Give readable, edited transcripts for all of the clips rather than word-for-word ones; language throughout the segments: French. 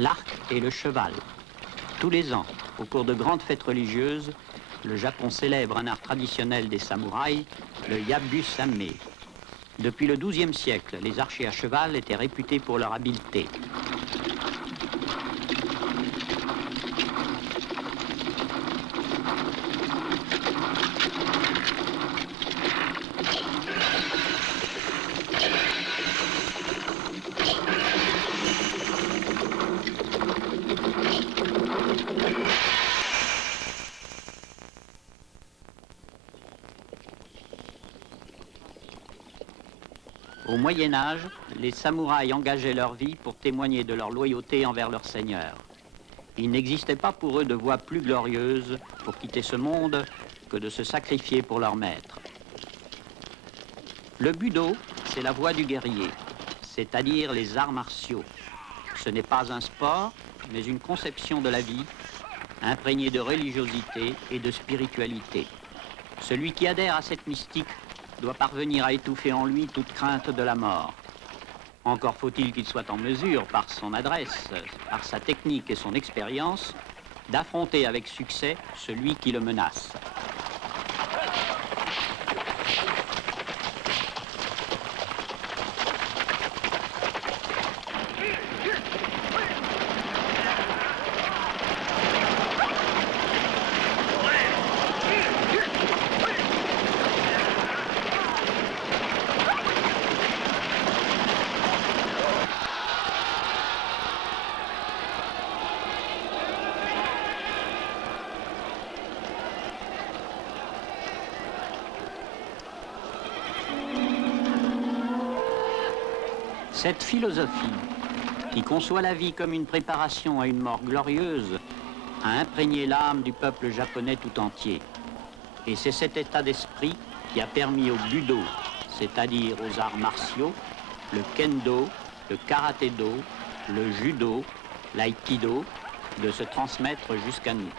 l'arc et le cheval. Tous les ans, au cours de grandes fêtes religieuses, le Japon célèbre un art traditionnel des samouraïs, le yabusame. Depuis le XIIe siècle, les archers à cheval étaient réputés pour leur habileté. Au Moyen Âge, les samouraïs engageaient leur vie pour témoigner de leur loyauté envers leur seigneur. Il n'existait pas pour eux de voie plus glorieuse pour quitter ce monde que de se sacrifier pour leur maître. Le budo, c'est la voie du guerrier, c'est-à-dire les arts martiaux. Ce n'est pas un sport, mais une conception de la vie, imprégnée de religiosité et de spiritualité. Celui qui adhère à cette mystique doit parvenir à étouffer en lui toute crainte de la mort. Encore faut-il qu'il soit en mesure, par son adresse, par sa technique et son expérience, d'affronter avec succès celui qui le menace. Cette philosophie, qui conçoit la vie comme une préparation à une mort glorieuse, a imprégné l'âme du peuple japonais tout entier. Et c'est cet état d'esprit qui a permis au budo, c'est-à-dire aux arts martiaux, le kendo, le karaté-do, le judo, l'aïkido, de se transmettre jusqu'à nous.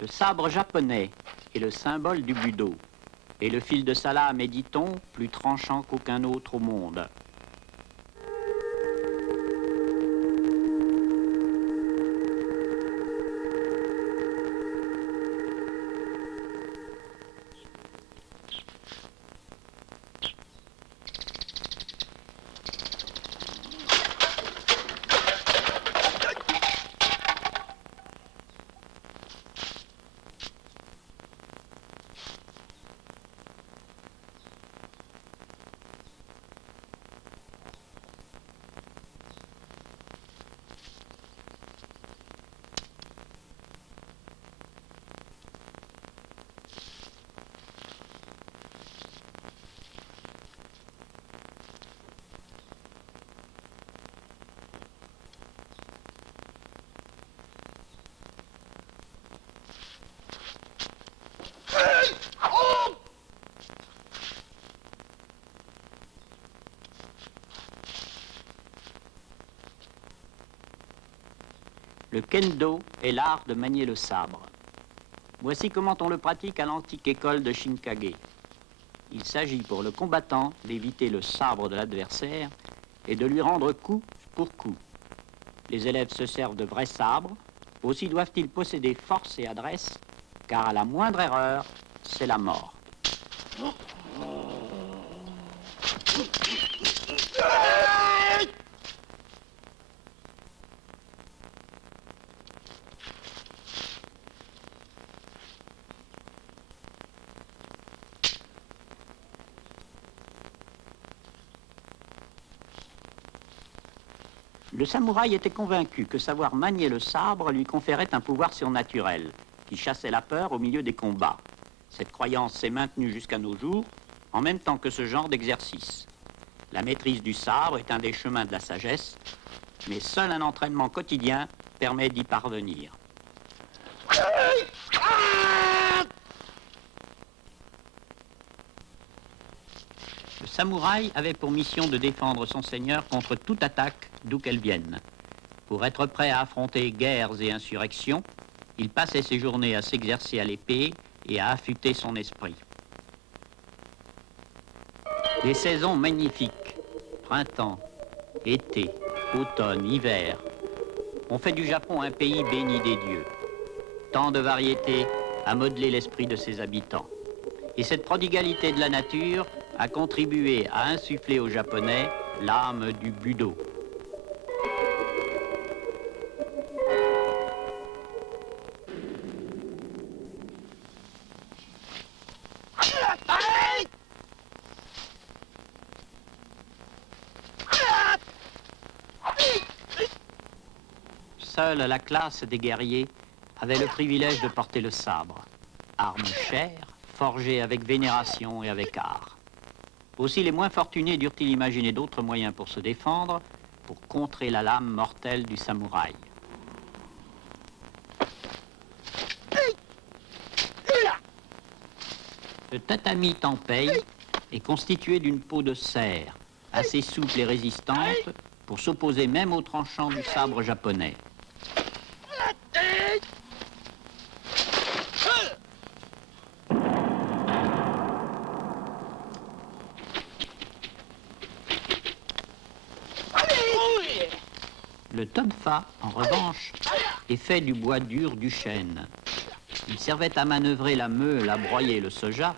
Le sabre japonais est le symbole du budo, et le fil de sa lame est, dit-on, plus tranchant qu'aucun autre au monde. Le kendo est l'art de manier le sabre. Voici comment on le pratique à l'antique école de Shinkage. Il s'agit pour le combattant d'éviter le sabre de l'adversaire et de lui rendre coup pour coup. Les élèves se servent de vrais sabres, aussi doivent-ils posséder force et adresse, car à la moindre erreur, c'est la mort. Le samouraï était convaincu que savoir manier le sabre lui conférait un pouvoir surnaturel, qui chassait la peur au milieu des combats. Cette croyance s'est maintenue jusqu'à nos jours, en même temps que ce genre d'exercice. La maîtrise du sabre est un des chemins de la sagesse, mais seul un entraînement quotidien permet d'y parvenir. Le samouraï avait pour mission de défendre son seigneur contre toute attaque, d'où qu'elle vienne. Pour être prêt à affronter guerres et insurrections, il passait ses journées à s'exercer à l'épée et à affûter son esprit. Des saisons magnifiques, printemps, été, automne, hiver, ont fait du Japon un pays béni des dieux. Tant de variétés a modelé l'esprit de ses habitants. Et cette prodigalité de la nature a contribué à insuffler aux Japonais l'âme du Budo. Seule la classe des guerriers avait le privilège de porter le sabre, arme chère, forgée avec vénération et avec art. Aussi les moins fortunés durent-ils imaginer d'autres moyens pour se défendre, pour contrer la lame mortelle du samouraï. Le tatami tempei est constitué d'une peau de cerf, assez souple et résistante, pour s'opposer même aux tranchants du sabre japonais. Le tonfa, en revanche, est fait du bois dur du chêne. Il servait à manœuvrer la meule, à broyer le soja,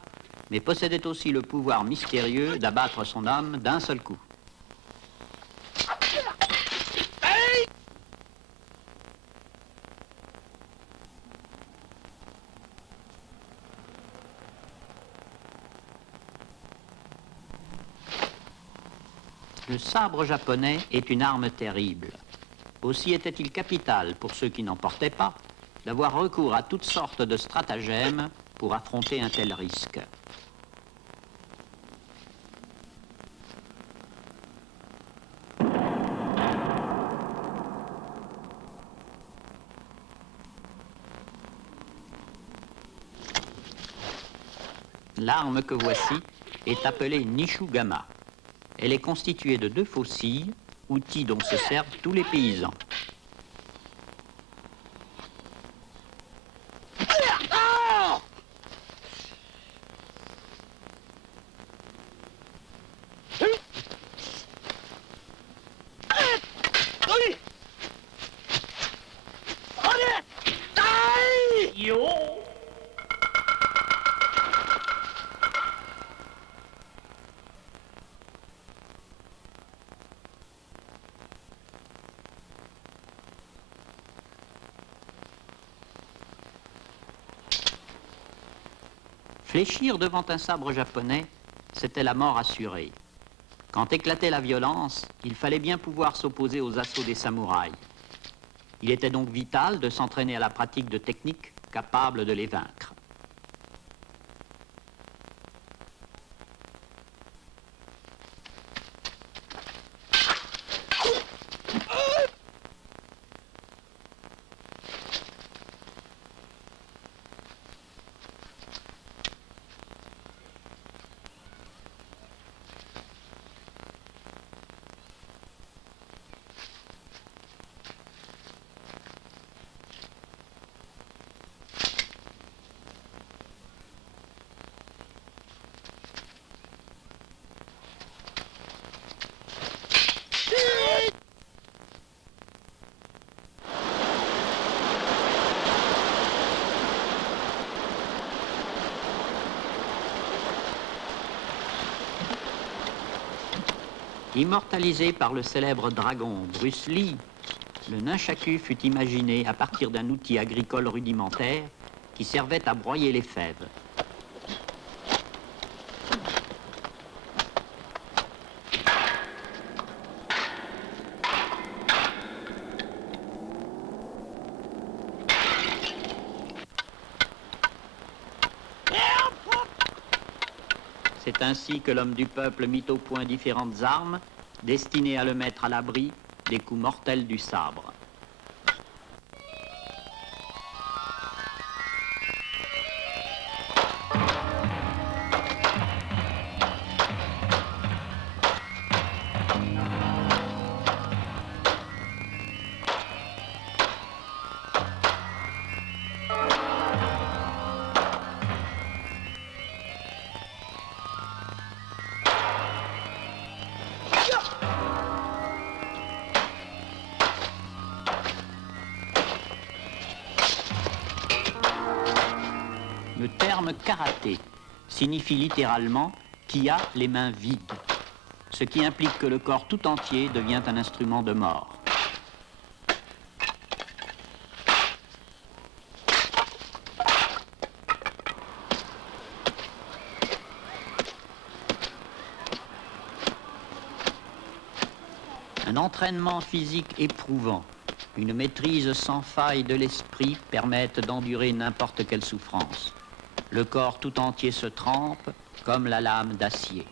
mais possédait aussi le pouvoir mystérieux d'abattre son âme d'un seul coup. Le sabre japonais est une arme terrible. Aussi était-il capital, pour ceux qui n'en portaient pas, d'avoir recours à toutes sortes de stratagèmes pour affronter un tel risque. L'arme que voici est appelée Nishugama. Elle est constituée de 2 faucilles, outils dont se servent tous les paysans. Fléchir devant un sabre japonais, c'était la mort assurée. Quand éclatait la violence, il fallait bien pouvoir s'opposer aux assauts des samouraïs. Il était donc vital de s'entraîner à la pratique de techniques capables de les vaincre. Immortalisé par le célèbre dragon Bruce Lee, le nunchaku fut imaginé à partir d'un outil agricole rudimentaire qui servait à broyer les fèves. C'est ainsi que l'homme du peuple mit au point différentes armes destinées à le mettre à l'abri des coups mortels du sabre. Le terme karaté signifie littéralement qui a les mains vides, ce qui implique que le corps tout entier devient un instrument de mort. Un entraînement physique éprouvant, une maîtrise sans faille de l'esprit permettent d'endurer n'importe quelle souffrance. Le corps tout entier se trempe comme la lame d'acier.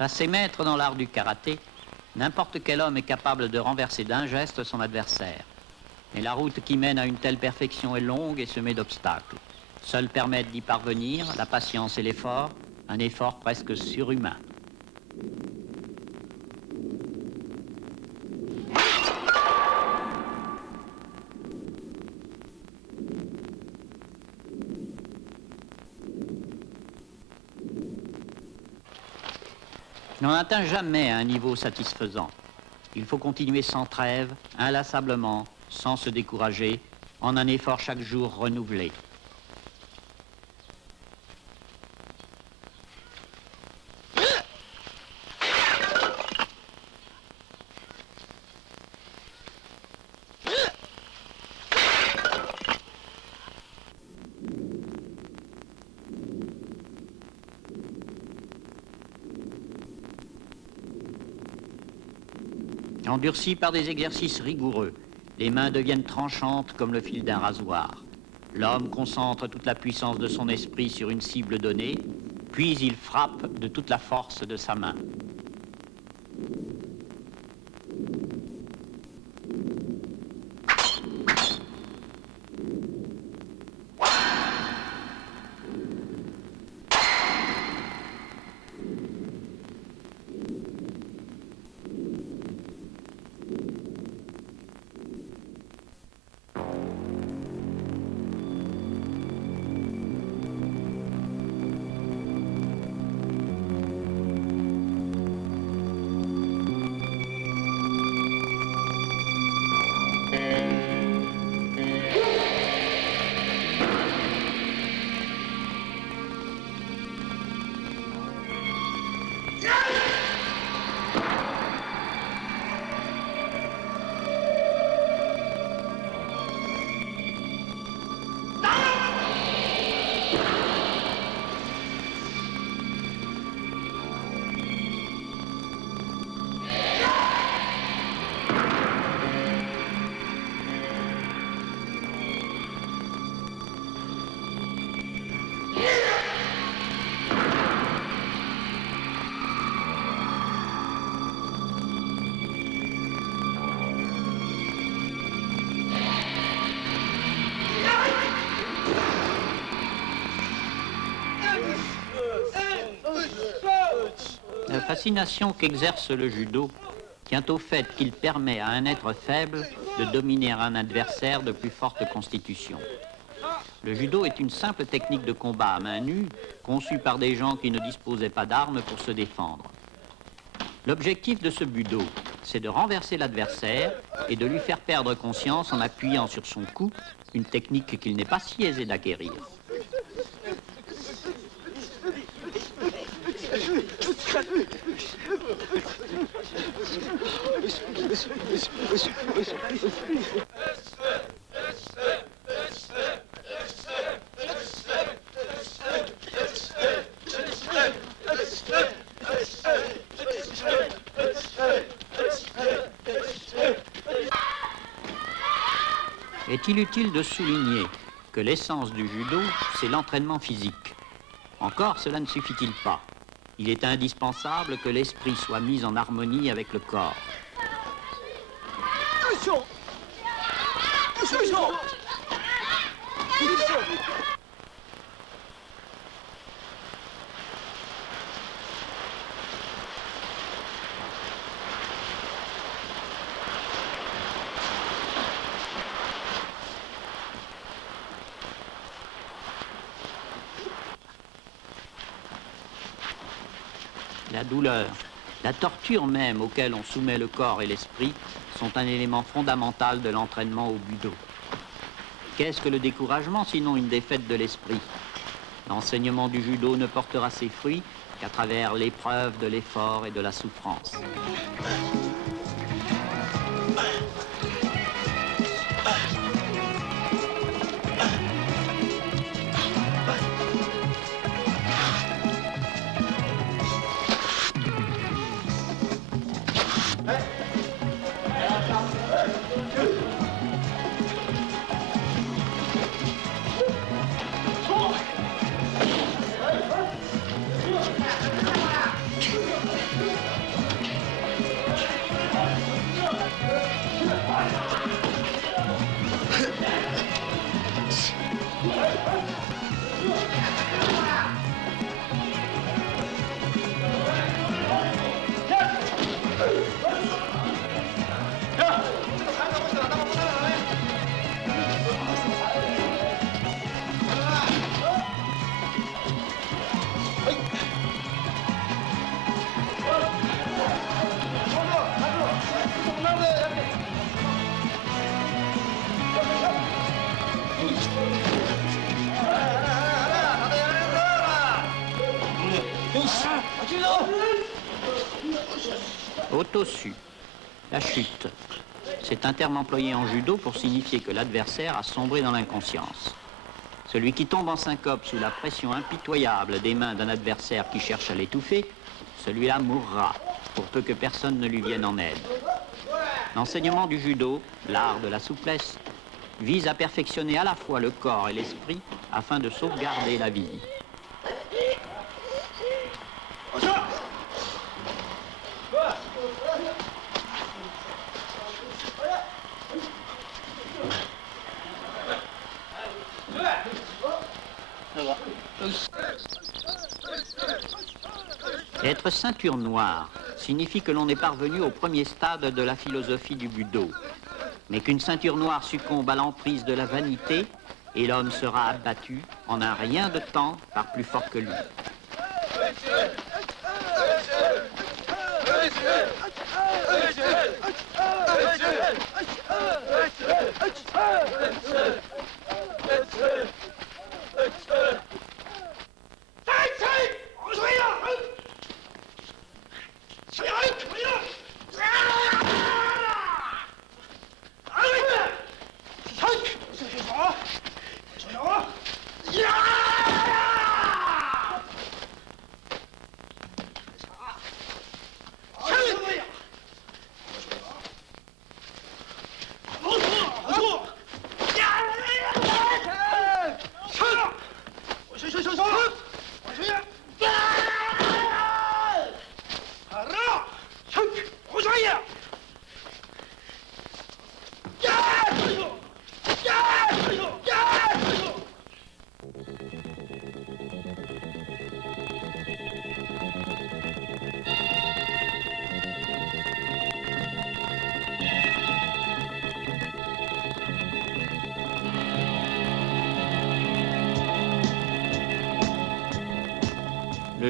Passé maître dans l'art du karaté, n'importe quel homme est capable de renverser d'un geste son adversaire. Mais la route qui mène à une telle perfection est longue et semée d'obstacles. Seuls permettent d'y parvenir la patience et l'effort, un effort presque surhumain. On n'en atteint jamais à un niveau satisfaisant. Il faut continuer sans trêve, inlassablement, sans se décourager, en un effort chaque jour renouvelé. Endurcies par des exercices rigoureux, les mains deviennent tranchantes comme le fil d'un rasoir. L'homme concentre toute la puissance de son esprit sur une cible donnée, puis il frappe de toute la force de sa main. fascination qu'exerce le judo tient au fait qu'il permet à un être faible de dominer un adversaire de plus forte constitution. Le judo est une simple technique de combat à main nue, conçue par des gens qui ne disposaient pas d'armes pour se défendre. L'objectif de ce budo, c'est de renverser l'adversaire et de lui faire perdre conscience en appuyant sur son cou, une technique qu'il n'est pas si aisé d'acquérir. Est-il utile de souligner que l'essence du judo, c'est l'entraînement physique? Encore, cela ne suffit-il pas. Il est indispensable que l'esprit soit mis en harmonie avec le corps. La douleur, la torture même auquel on soumet le corps et l'esprit sont un élément fondamental de l'entraînement au budo. Qu'est-ce que le découragement sinon une défaite de l'esprit? L'enseignement du judo ne portera ses fruits qu'à travers l'épreuve de l'effort et de la souffrance. Otosu, la chute. C'est un terme employé en judo pour signifier que l'adversaire a sombré dans l'inconscience. Celui qui tombe en syncope sous la pression impitoyable des mains d'un adversaire qui cherche à l'étouffer, celui-là mourra, pour peu que personne ne lui vienne en aide. L'enseignement du judo, l'art de la souplesse, vise à perfectionner à la fois le corps et l'esprit afin de sauvegarder la vie. Être ceinture noire signifie que l'on est parvenu au premier stade de la philosophie du budo, mais qu'une ceinture noire succombe à l'emprise de la vanité et l'homme sera abattu en un rien de temps par plus fort que lui.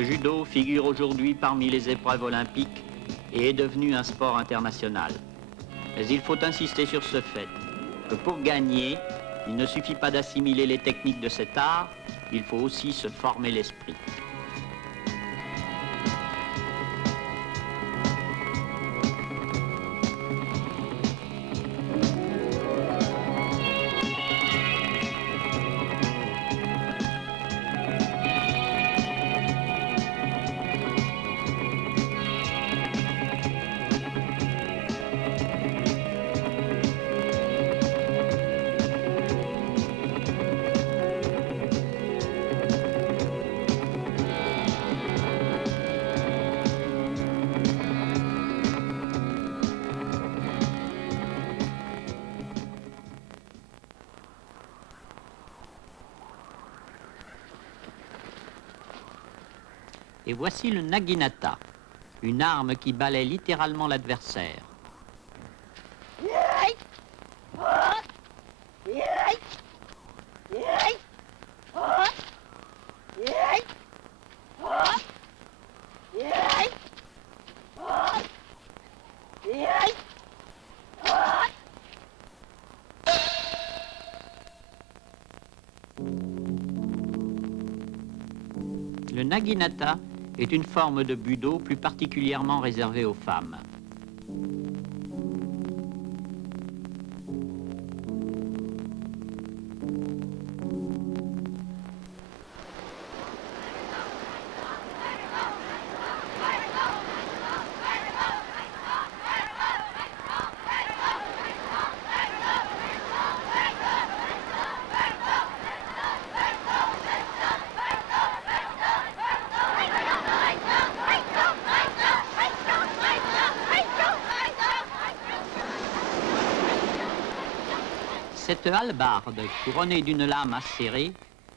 Le judo figure aujourd'hui parmi les épreuves olympiques et est devenu un sport international. Mais il faut insister sur ce fait, que pour gagner, il ne suffit pas d'assimiler les techniques de cet art, il faut aussi se former l'esprit. Et voici le naginata, une arme qui balaie littéralement l'adversaire. Le naginata est une forme de budo plus particulièrement réservée aux femmes. Cette hallebarde, couronnée d'une lame acérée,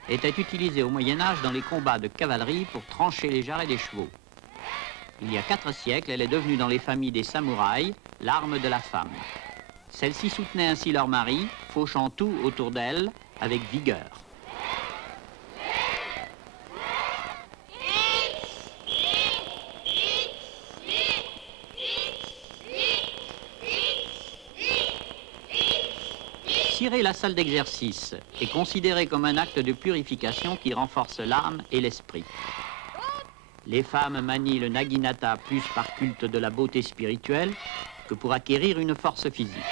était utilisée au Moyen-Âge dans les combats de cavalerie pour trancher les jarrets des chevaux. Il y a 4 siècles, elle est devenue dans les familles des samouraïs l'arme de la femme. Celles-ci soutenaient ainsi leur mari, fauchant tout autour d'elle avec vigueur. Cirer la salle d'exercice est considéré comme un acte de purification qui renforce l'âme et l'esprit. Les femmes manient le naginata plus par culte de la beauté spirituelle que pour acquérir une force physique.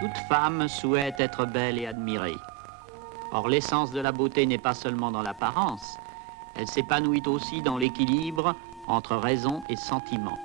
Toute femme souhaite être belle et admirée. Or, l'essence de la beauté n'est pas seulement dans l'apparence, elle s'épanouit aussi dans l'équilibre entre raison et sentiment.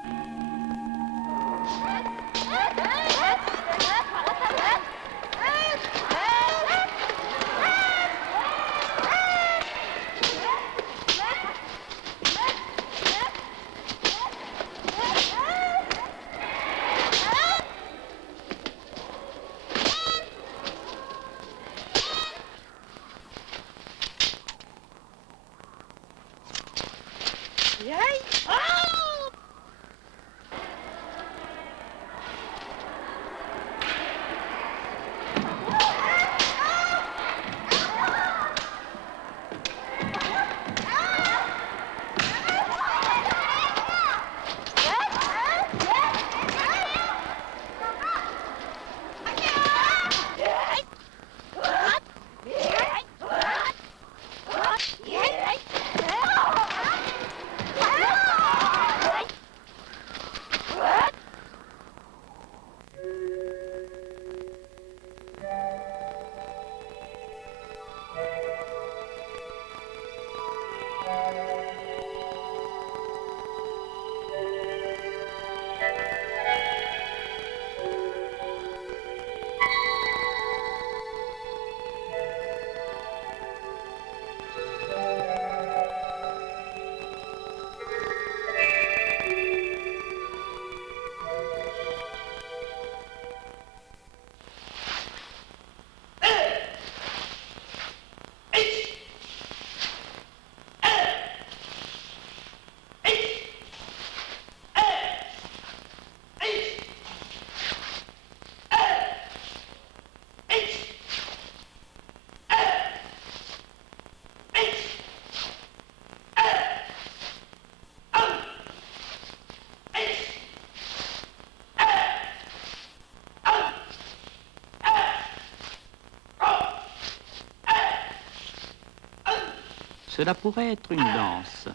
Cela pourrait être une danse.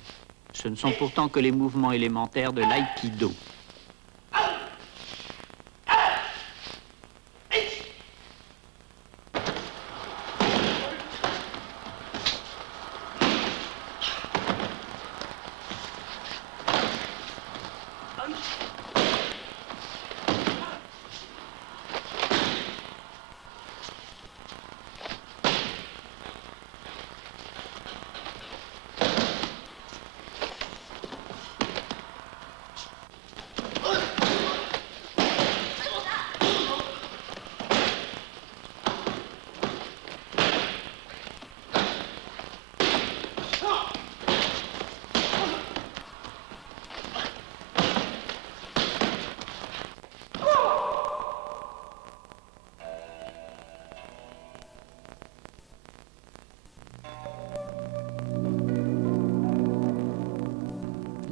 Ce ne sont pourtant que les mouvements élémentaires de l'aïkido.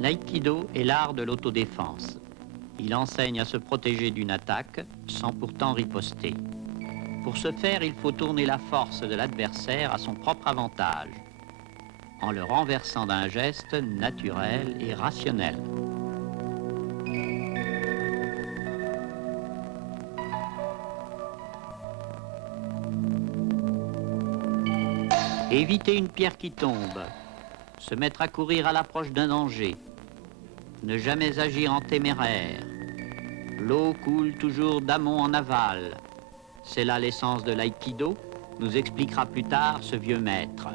L'aïkido est l'art de l'autodéfense. Il enseigne à se protéger d'une attaque sans pourtant riposter. Pour ce faire, il faut tourner la force de l'adversaire à son propre avantage, en le renversant d'un geste naturel et rationnel. Éviter une pierre qui tombe, se mettre à courir à l'approche d'un danger, ne jamais agir en téméraire. L'eau coule toujours d'amont en aval. C'est là l'essence de l'aïkido, nous expliquera plus tard ce vieux maître.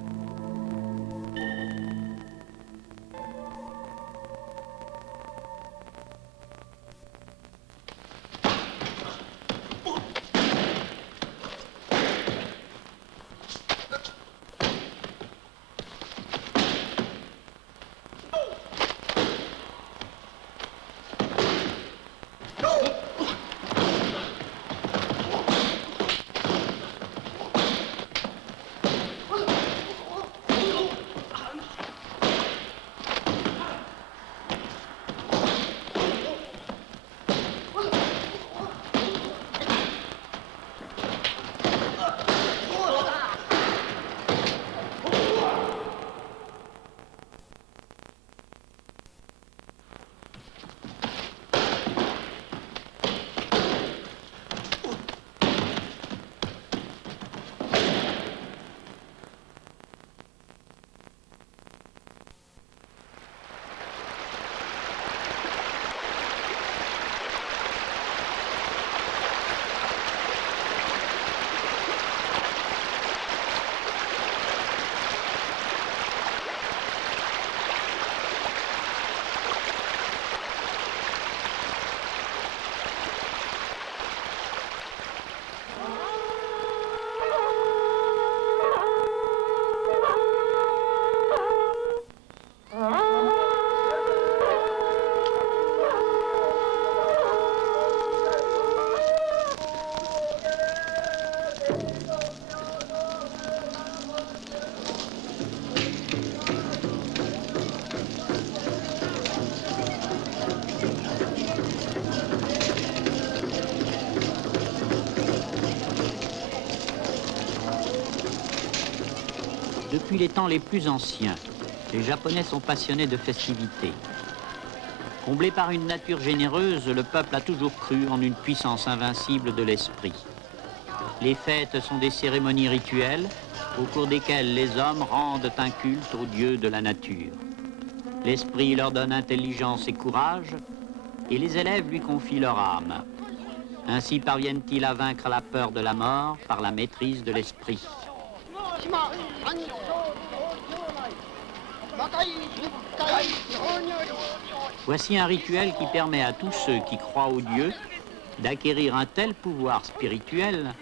Depuis les temps les plus anciens, les Japonais sont passionnés de festivités. Comblé par une nature généreuse, le peuple a toujours cru en une puissance invincible de l'esprit. Les fêtes sont des cérémonies rituelles au cours desquelles les hommes rendent un culte au dieu de la nature. L'esprit leur donne intelligence et courage, et les élèves lui confient leur âme. Ainsi parviennent-ils à vaincre la peur de la mort par la maîtrise de l'esprit. Voici un rituel qui permet à tous ceux qui croient au Dieu d'acquérir un tel pouvoir spirituel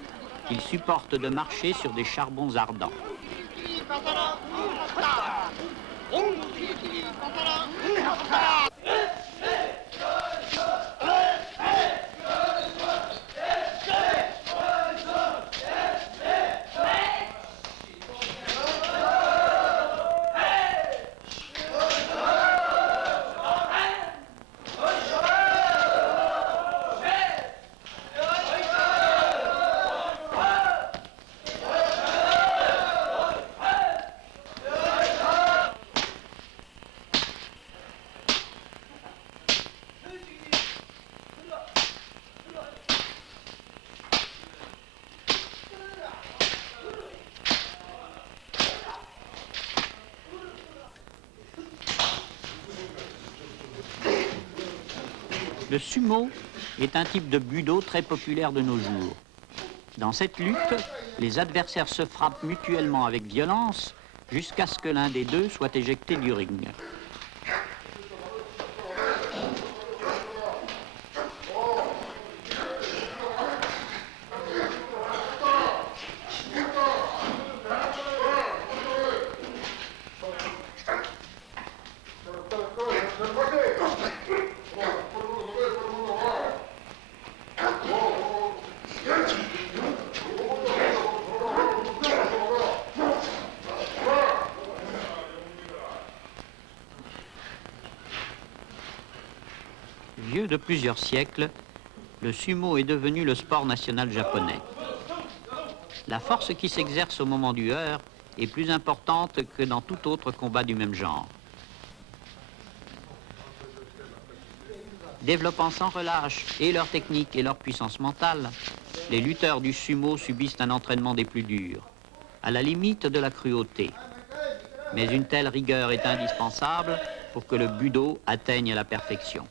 qu'ils supportent de marcher sur des charbons ardents. Le sumo est un type de budo très populaire de nos jours. Dans cette lutte, les adversaires se frappent mutuellement avec violence jusqu'à ce que l'un des deux soit éjecté du ring. Vieux de plusieurs siècles, le sumo est devenu le sport national japonais. La force qui s'exerce au moment du heurt est plus importante que dans tout autre combat du même genre. Développant sans relâche et leur technique et leur puissance mentale, les lutteurs du sumo subissent un entraînement des plus durs, à la limite de la cruauté. Mais une telle rigueur est indispensable pour que le budo atteigne la perfection.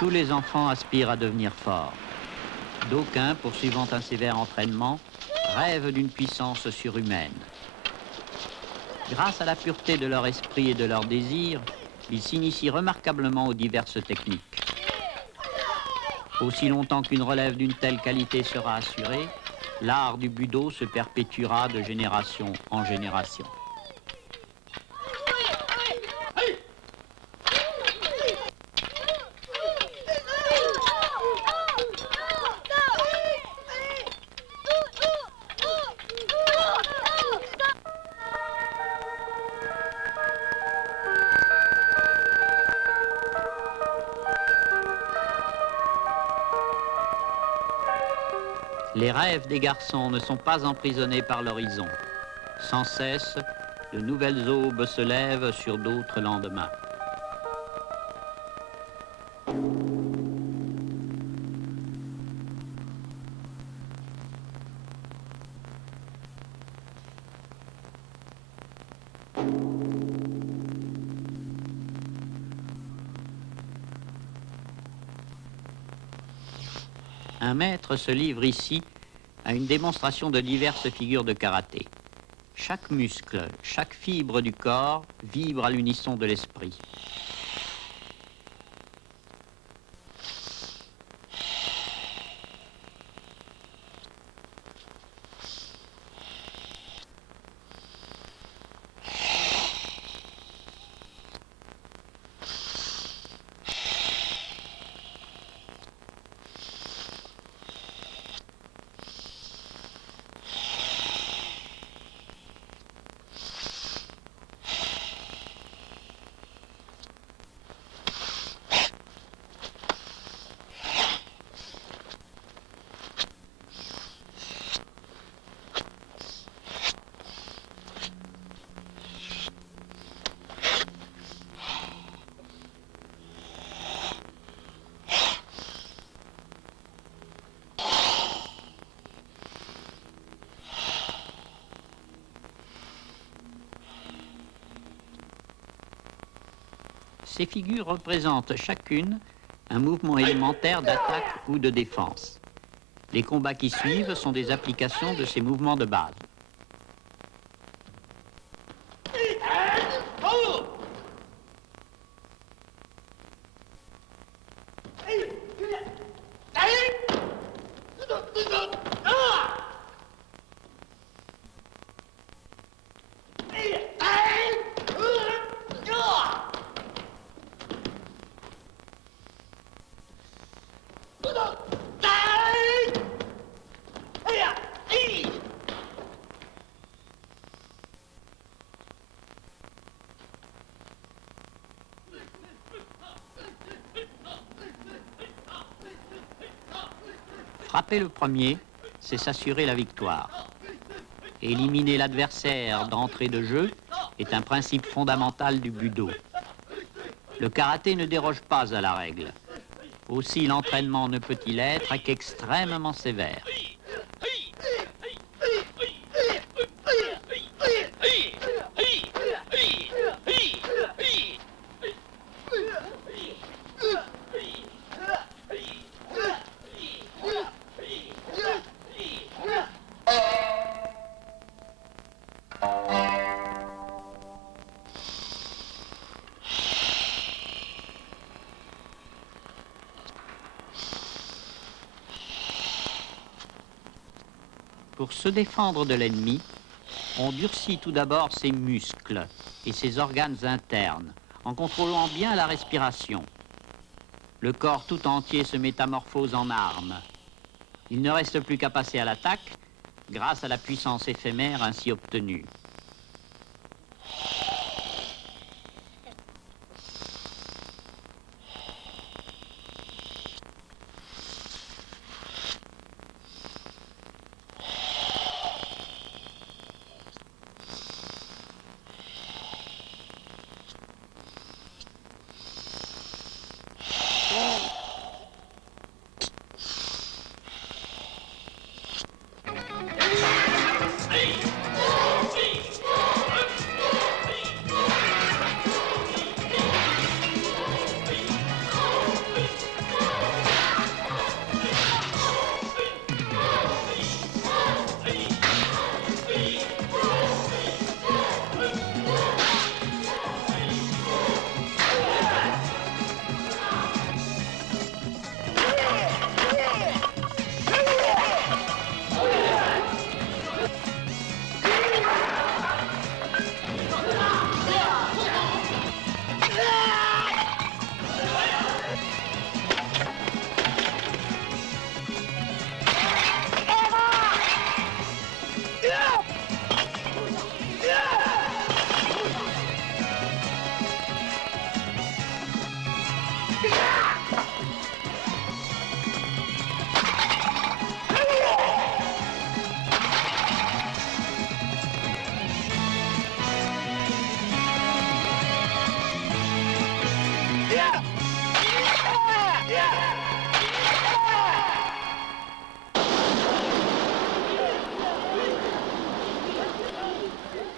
Tous les enfants aspirent à devenir forts. D'aucuns, poursuivant un sévère entraînement, rêvent d'une puissance surhumaine. Grâce à la pureté de leur esprit et de leurs désirs, ils s'initient remarquablement aux diverses techniques. Aussi longtemps qu'une relève d'une telle qualité sera assurée, l'art du budo se perpétuera de génération en génération. Les rêves des garçons ne sont pas emprisonnés par l'horizon. Sans cesse, de nouvelles aubes se lèvent sur d'autres lendemains. Un maître se livre ici à une démonstration de diverses figures de karaté. Chaque muscle, chaque fibre du corps vibre à l'unisson de l'esprit. Ces figures représentent chacune un mouvement élémentaire d'attaque ou de défense. Les combats qui suivent sont des applications de ces mouvements de base. Frapper le premier, c'est s'assurer la victoire. Éliminer l'adversaire d'entrée de jeu est un principe fondamental du budo. Le karaté ne déroge pas à la règle. Aussi l'entraînement ne peut-il être qu'extrêmement sévère. Pour se défendre de l'ennemi, on durcit tout d'abord ses muscles et ses organes internes en contrôlant bien la respiration. Le corps tout entier se métamorphose en arme. Il ne reste plus qu'à passer à l'attaque grâce à la puissance éphémère ainsi obtenue.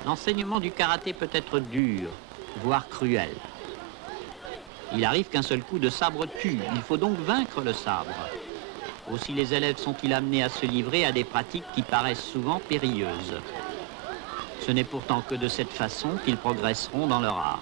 L'enseignement du karaté peut être dur, voire cruel. Il arrive qu'un seul coup de sabre tue, il faut donc vaincre le sabre. Aussi les élèves sont-ils amenés à se livrer à des pratiques qui paraissent souvent périlleuses. Ce n'est pourtant que de cette façon qu'ils progresseront dans leur art.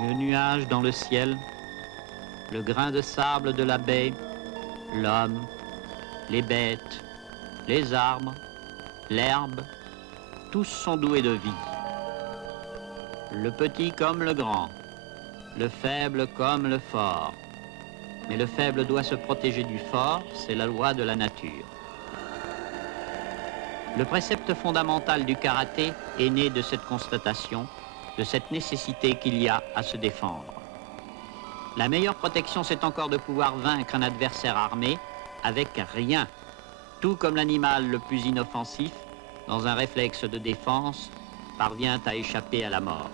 Le nuage dans le ciel, le grain de sable de la baie, l'homme, les bêtes, les arbres, l'herbe, tous sont doués de vie. Le petit comme le grand, le faible comme le fort. Mais le faible doit se protéger du fort, c'est la loi de la nature. Le précepte fondamental du karaté est né de cette constatation, de cette nécessité qu'il y a à se défendre. La meilleure protection, c'est encore de pouvoir vaincre un adversaire armé avec rien, tout comme l'animal le plus inoffensif, dans un réflexe de défense, parvient à échapper à la mort.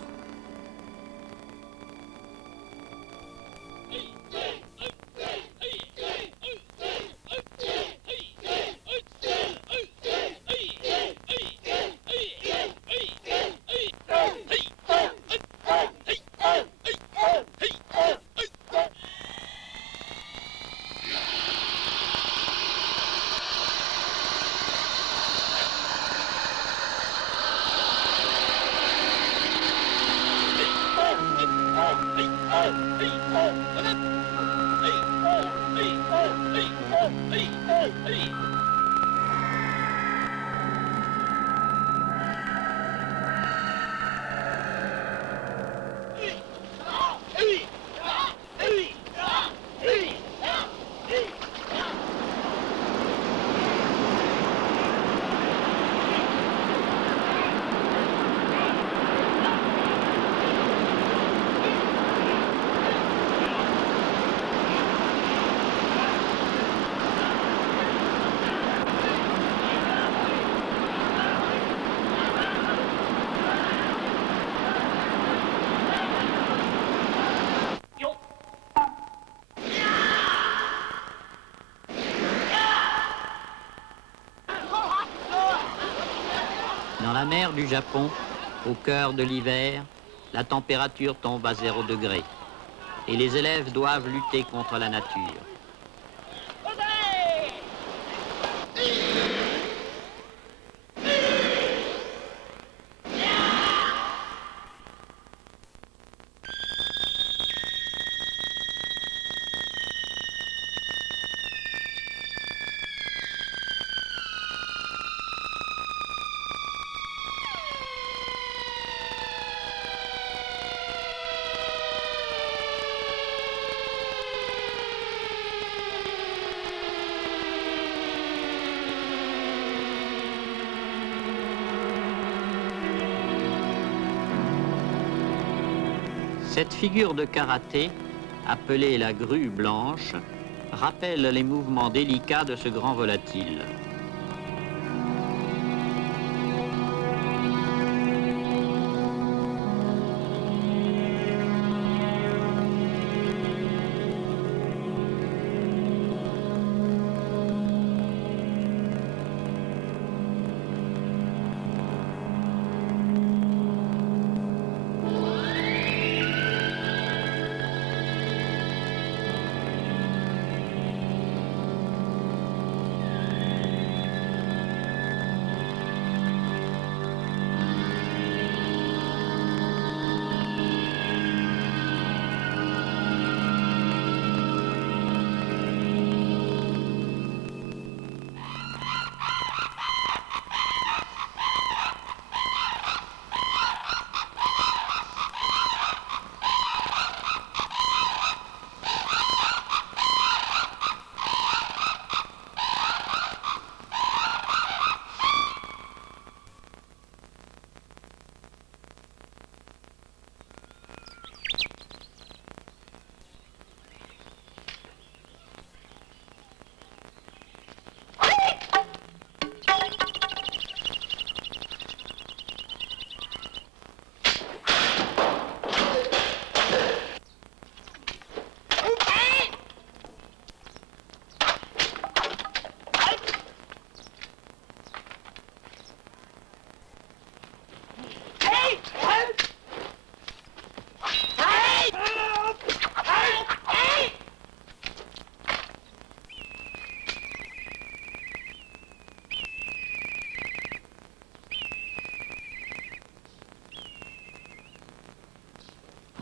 Dans la mer du Japon, au cœur de l'hiver, la température tombe à 0 degré et les élèves doivent lutter contre la nature. Cette figure de karaté, appelée la grue blanche, rappelle les mouvements délicats de ce grand volatile.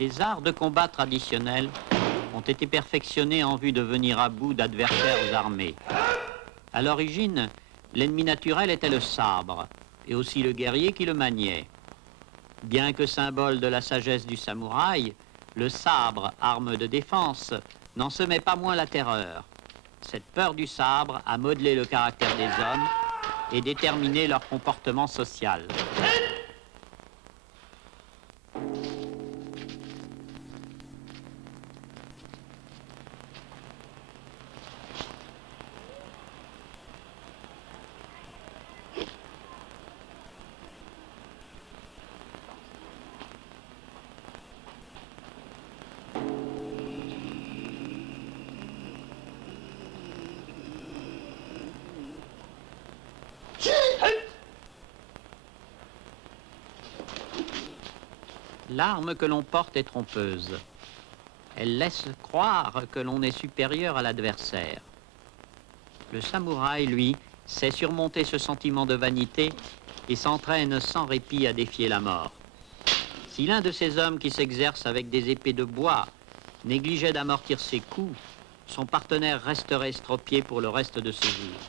Les arts de combat traditionnels ont été perfectionnés en vue de venir à bout d'adversaires armés. À l'origine, l'ennemi naturel était le sabre, et aussi le guerrier qui le maniait. Bien que symbole de la sagesse du samouraï, le sabre, arme de défense, n'en semait pas moins la terreur. Cette peur du sabre a modelé le caractère des hommes et déterminé leur comportement social. L'arme que l'on porte est trompeuse. Elle laisse croire que l'on est supérieur à l'adversaire. Le samouraï, lui, sait surmonter ce sentiment de vanité et s'entraîne sans répit à défier la mort. Si l'un de ces hommes qui s'exercent avec des épées de bois négligeait d'amortir ses coups, son partenaire resterait estropié pour le reste de ses jours.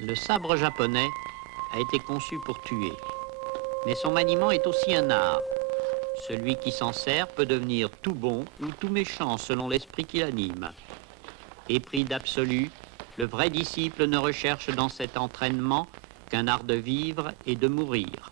Le sabre japonais a été conçu pour tuer, mais son maniement est aussi un art. Celui qui s'en sert peut devenir tout bon ou tout méchant selon l'esprit qui l'anime. Épris d'absolu, le vrai disciple ne recherche dans cet entraînement qu'un art de vivre et de mourir.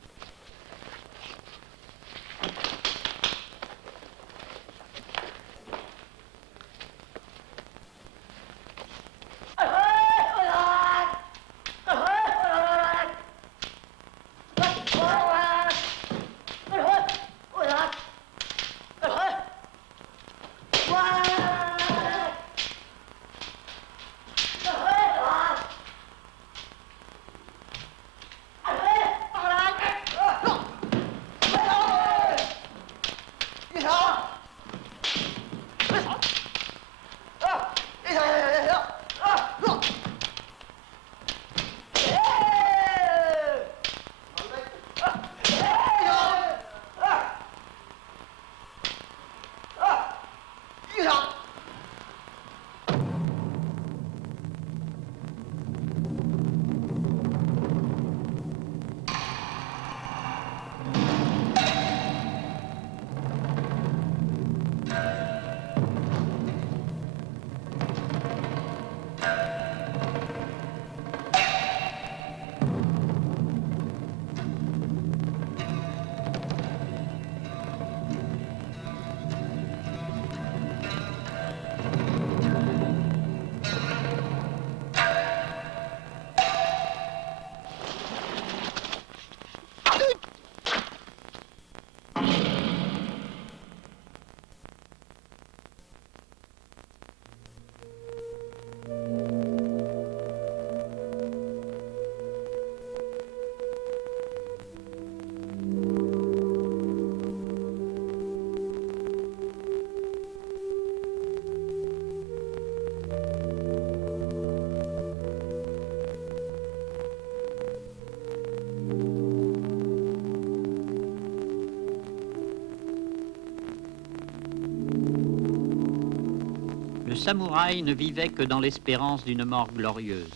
samouraï ne vivait que dans l'espérance d'une mort glorieuse.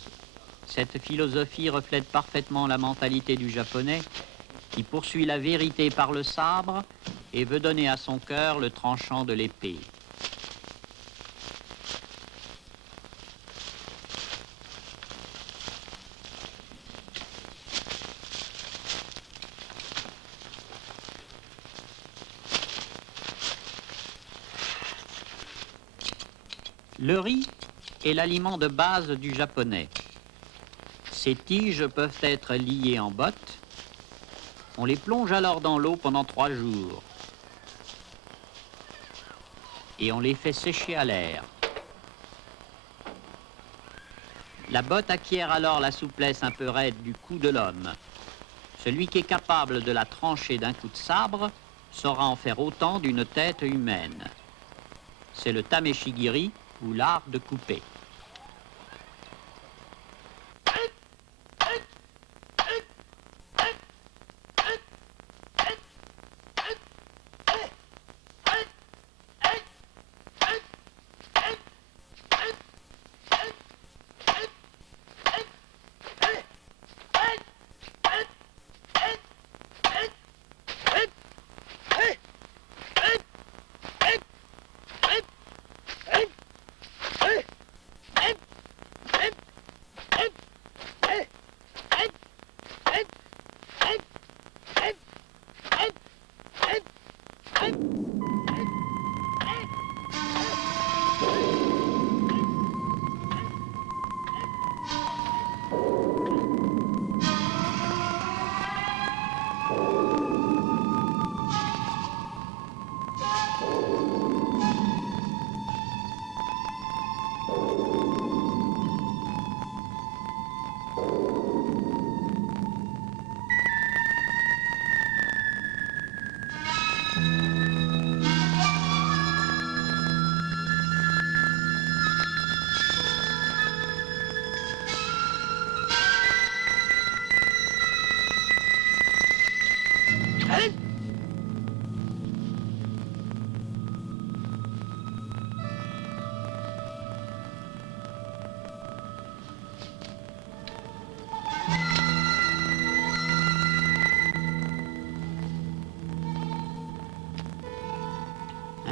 Cette philosophie reflète parfaitement la mentalité du Japonais qui poursuit la vérité par le sabre et veut donner à son cœur le tranchant de l'épée. Le riz est l'aliment de base du japonais. Ces tiges peuvent être liées en bottes. On les plonge alors dans l'eau pendant 3 jours. Et on les fait sécher à l'air. La botte acquiert alors la souplesse un peu raide du cou de l'homme. Celui qui est capable de la trancher d'un coup de sabre saura en faire autant d'une tête humaine. C'est le tameshigiri, ou l'art de couper.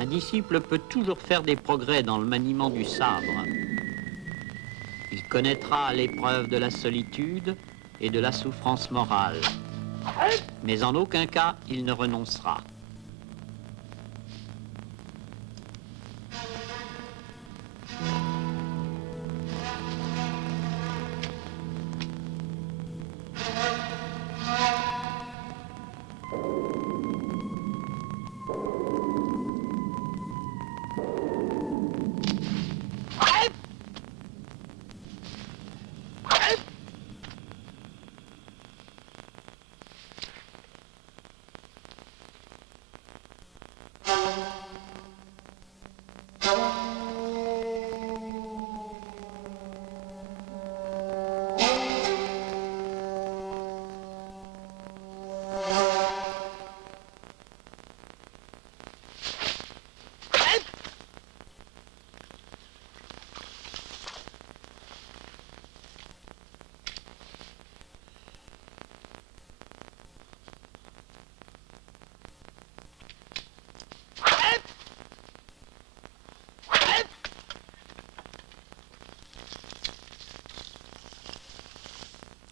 Un disciple peut toujours faire des progrès dans le maniement du sabre. Il connaîtra l'épreuve de la solitude et de la souffrance morale. Mais en aucun cas, il ne renoncera.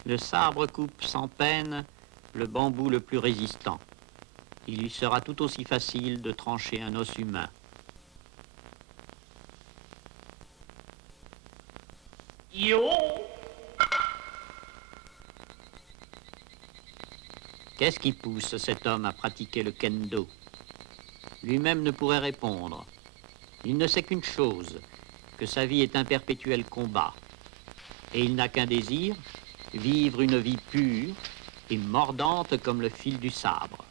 Le sabre coupe sans peine le bambou le plus résistant. Il lui sera tout aussi facile de trancher un os humain. Qu'est-ce qui pousse cet homme à pratiquer le kendo? Lui-même ne pourrait répondre. Il ne sait qu'une chose, que sa vie est un perpétuel combat. Et il n'a qu'un désir, vivre une vie pure et mordante comme le fil du sabre.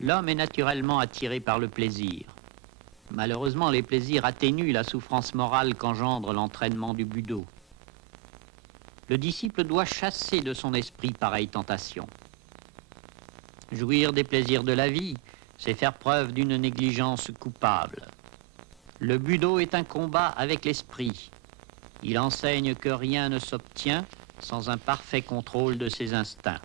L'homme est naturellement attiré par le plaisir. Malheureusement, les plaisirs atténuent la souffrance morale qu'engendre l'entraînement du budo. Le disciple doit chasser de son esprit pareille tentation. Jouir des plaisirs de la vie, c'est faire preuve d'une négligence coupable. Le budo est un combat avec l'esprit. Il enseigne que rien ne s'obtient sans un parfait contrôle de ses instincts.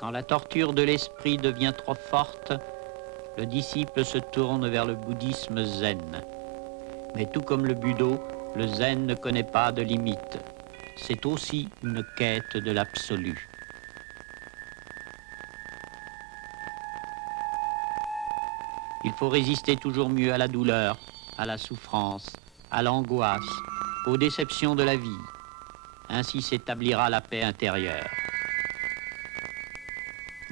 Quand la torture de l'esprit devient trop forte, le disciple se tourne vers le bouddhisme zen. Mais tout comme le budo, le zen ne connaît pas de limites. C'est aussi une quête de l'absolu. Il faut résister toujours mieux à la douleur, à la souffrance, à l'angoisse, aux déceptions de la vie. Ainsi s'établira la paix intérieure.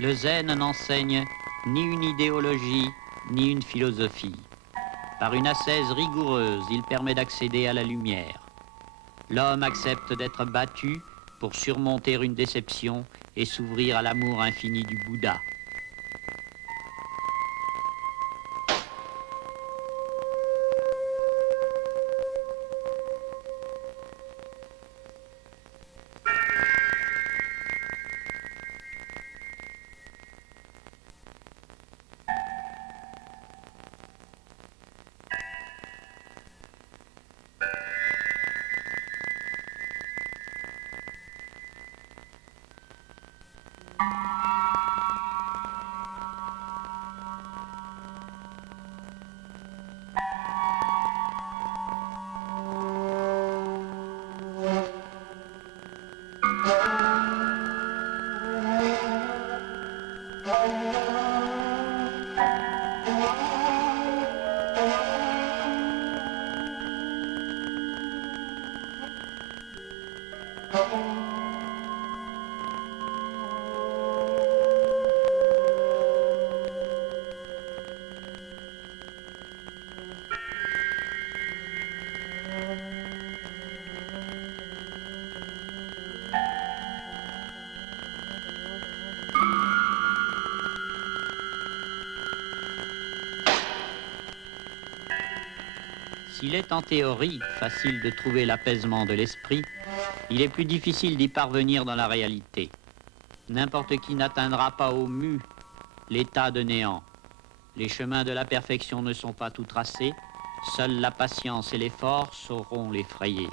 Le zen n'enseigne ni une idéologie, ni une philosophie. Par une ascèse rigoureuse, il permet d'accéder à la lumière. L'homme accepte d'être battu pour surmonter une déception et s'ouvrir à l'amour infini du Bouddha. S'il est en théorie facile de trouver l'apaisement de l'esprit, il est plus difficile d'y parvenir dans la réalité. N'importe qui n'atteindra pas au mu l'état de néant. Les chemins de la perfection ne sont pas tout tracés, seule la patience et l'effort sauront les frayer.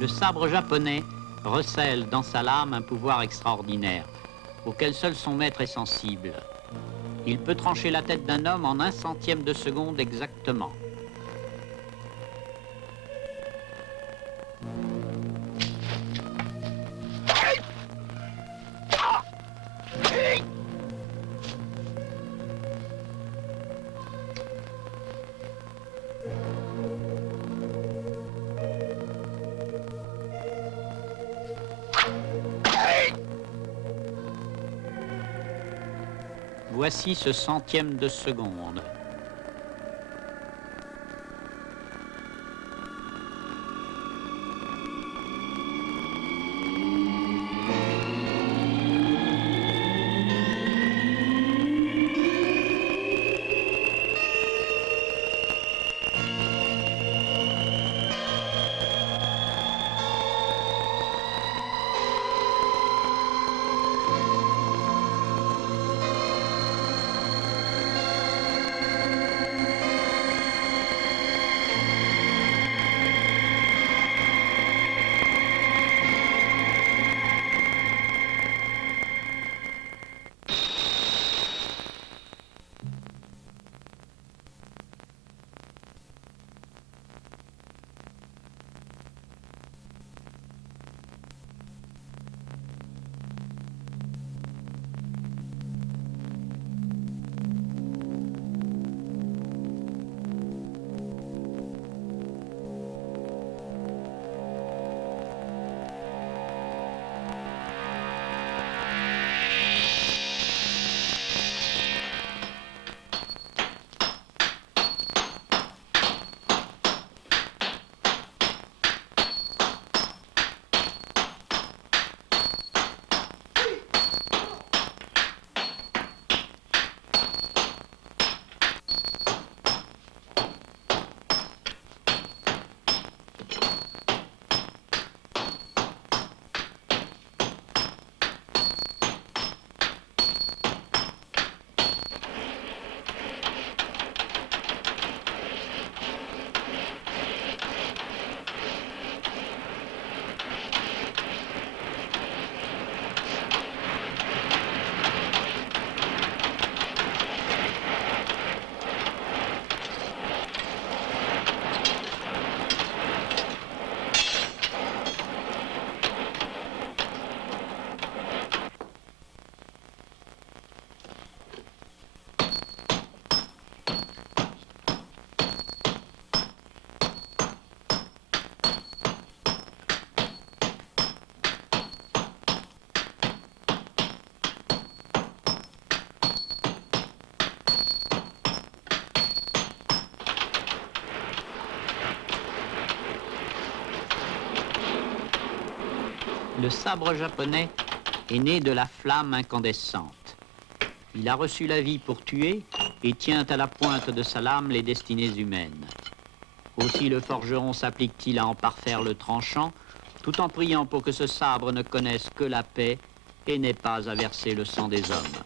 Le sabre japonais recèle dans sa lame un pouvoir extraordinaire, auquel seul son maître est sensible. Il peut trancher la tête d'un homme en 1/100e de seconde exactement. Voici ce 100e de seconde. Le sabre japonais est né de la flamme incandescente. Il a reçu la vie pour tuer et tient à la pointe de sa lame les destinées humaines. Aussi le forgeron s'applique-t-il à en parfaire le tranchant, tout en priant pour que ce sabre ne connaisse que la paix et n'ait pas à verser le sang des hommes.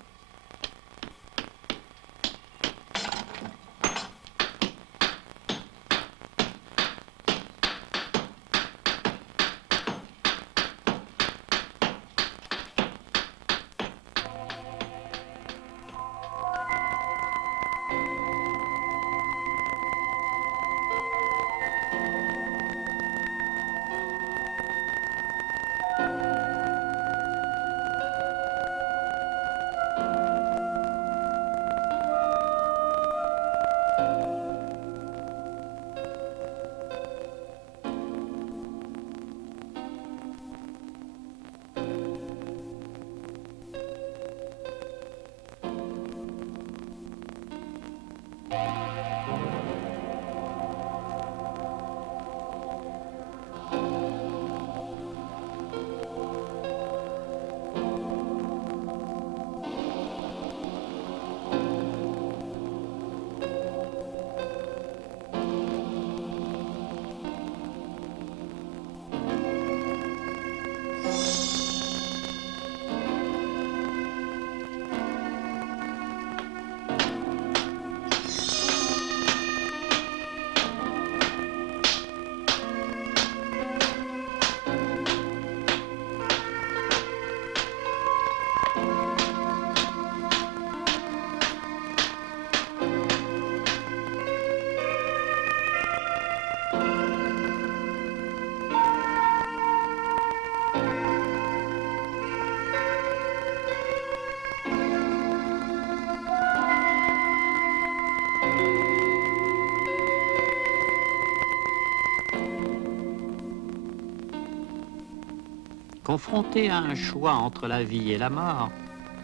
Confronté à un choix entre la vie et la mort,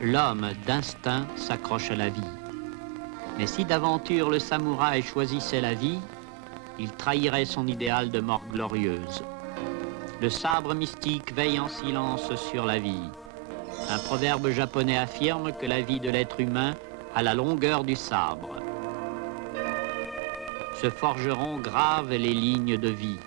l'homme d'instinct s'accroche à la vie. Mais si d'aventure le samouraï choisissait la vie, il trahirait son idéal de mort glorieuse. Le sabre mystique veille en silence sur la vie. Un proverbe japonais affirme que la vie de l'être humain a la longueur du sabre. Ce forgeron grave les lignes de vie.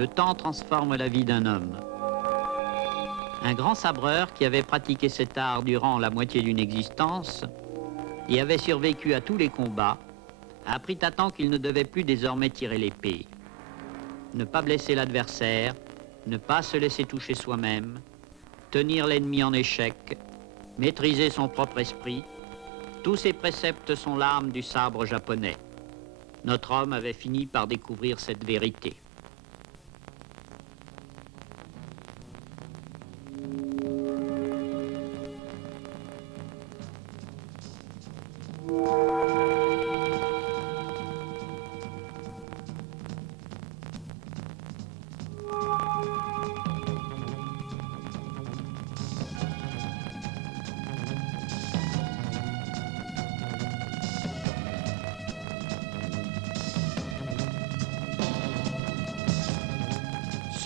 Le temps transforme la vie d'un homme. Un grand sabreur qui avait pratiqué cet art durant la moitié d'une existence et avait survécu à tous les combats, apprit à temps qu'il ne devait plus désormais tirer l'épée. Ne pas blesser l'adversaire, ne pas se laisser toucher soi-même, tenir l'ennemi en échec, maîtriser son propre esprit, tous ces préceptes sont l'arme du sabre japonais. Notre homme avait fini par découvrir cette vérité.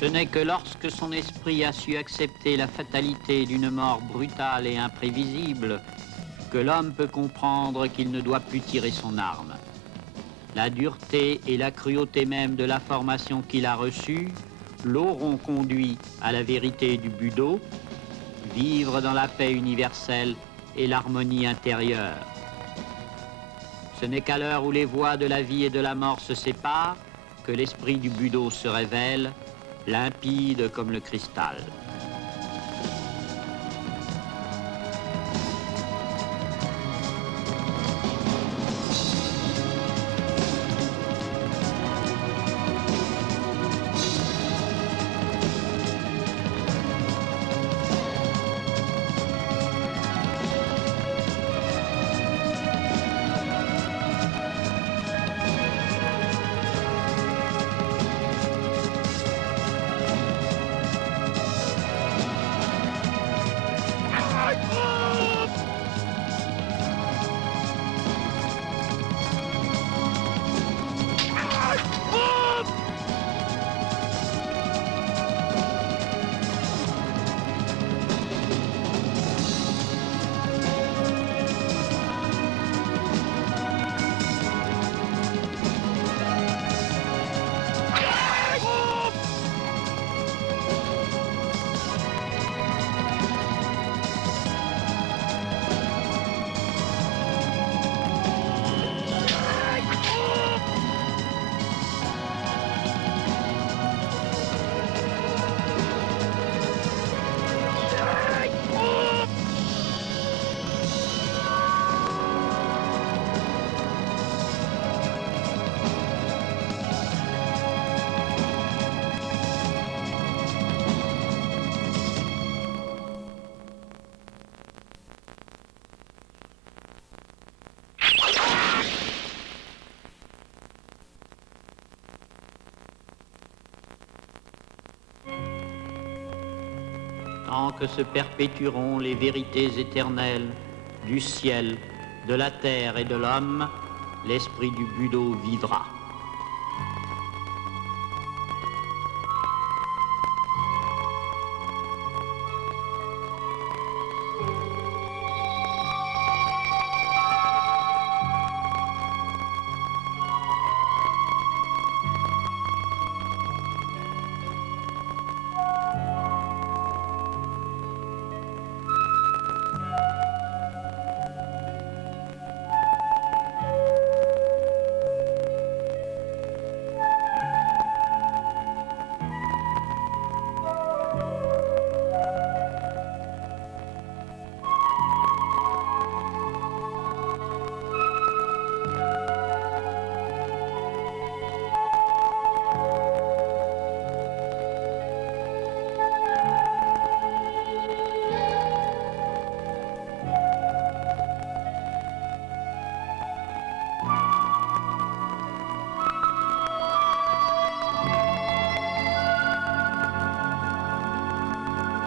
Ce n'est que lorsque son esprit a su accepter la fatalité d'une mort brutale et imprévisible que l'homme peut comprendre qu'il ne doit plus tirer son arme. La dureté et la cruauté même de la formation qu'il a reçue l'auront conduit à la vérité du Budo, vivre dans la paix universelle et l'harmonie intérieure. Ce n'est qu'à l'heure où les voies de la vie et de la mort se séparent que l'esprit du Budo se révèle, limpide comme le cristal. tant que se perpétueront les vérités éternelles du ciel, de la terre et de l'homme, l'esprit du Budo vivra.